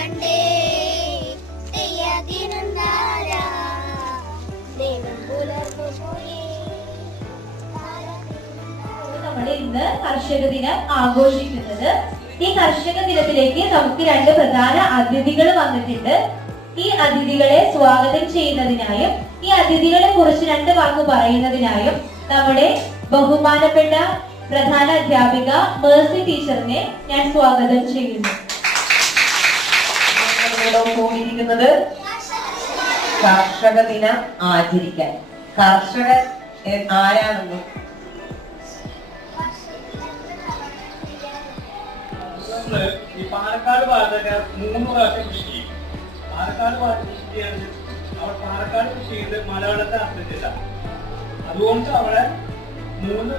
കണ്ടേ. തെയ്യാതിരുന്നാരാ. ദൈവം പുലർന്നു പോയേ. നമ്മൾ ഇന്ന് കർഷക ദിനം ആഘോഷിക്കുന്നത്. ഈ കർഷക ദിനത്തിലേക്ക് നമുക്ക് രണ്ട് പ്രധാന അതിഥികൾ വന്നിട്ടുണ്ട്. ഈ അതിഥികളെ സ്വാഗതം ചെയ്യുന്നതിനായും ഈ അതിഥികളെ കുറിച്ച് രണ്ട് വാക്ക് പറയുന്നതിനായും നമ്മുടെ ബഹുമാനപ്പെട്ട പ്രധാന അധ്യാപിക മേഴ്സി ടീച്ചറിനെ ഞാൻ സ്വാഗതം ചെയ്യുന്നു. കൂടിയിരിക്കുന്നത് കർഷക ദിനം ആചരിക്കാൻ. കർഷകൻ ആരാണെന്ന്? ഈ പാലക്കാട് ഭാഗത്തൊക്കെ മൂന്ന് പ്രാവശ്യം കൃഷി ചെയ്യും. പാലക്കാട് ഭാഗത്ത് കൃഷി ചെയ്യുന്നത് അവിടെ പാലക്കാട് കൃഷി ചെയ്ത് മലയാളത്തെ ആശ്രയിച്ചില്ല. അതുകൊണ്ട് അവിടെ മൂന്ന്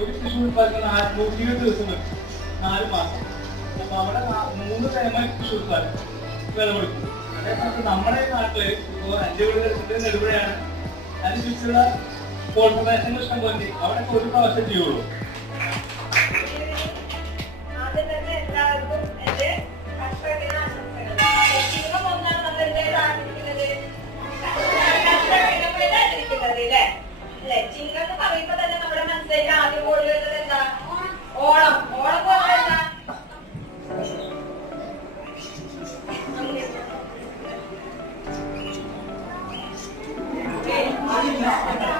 ഒരു കൃഷി ഉൽപ്പാദിക്കുന്ന നൂറ്റി ഇരുപത് ദിവസം നാല് മാസം. അപ്പൊ അവിടെ മൂന്ന് ടൈമായി കൃഷി ഉത്പാദിക്കും അതേ അതേസമയത്ത് നമ്മുടെ നാട്ടിൽ ഇപ്പോൾ എന്റെ കോടി എടുത്തിട്ട് നെടുപുഴയാണ് അതിന് ചുറ്റുള്ള കോൺഫർമേഷൻ ഇഷ്ടം പോലെ. അവിടെ ഒരു പ്രാവശ്യം ചെയ്യുള്ളൂ. Yeah.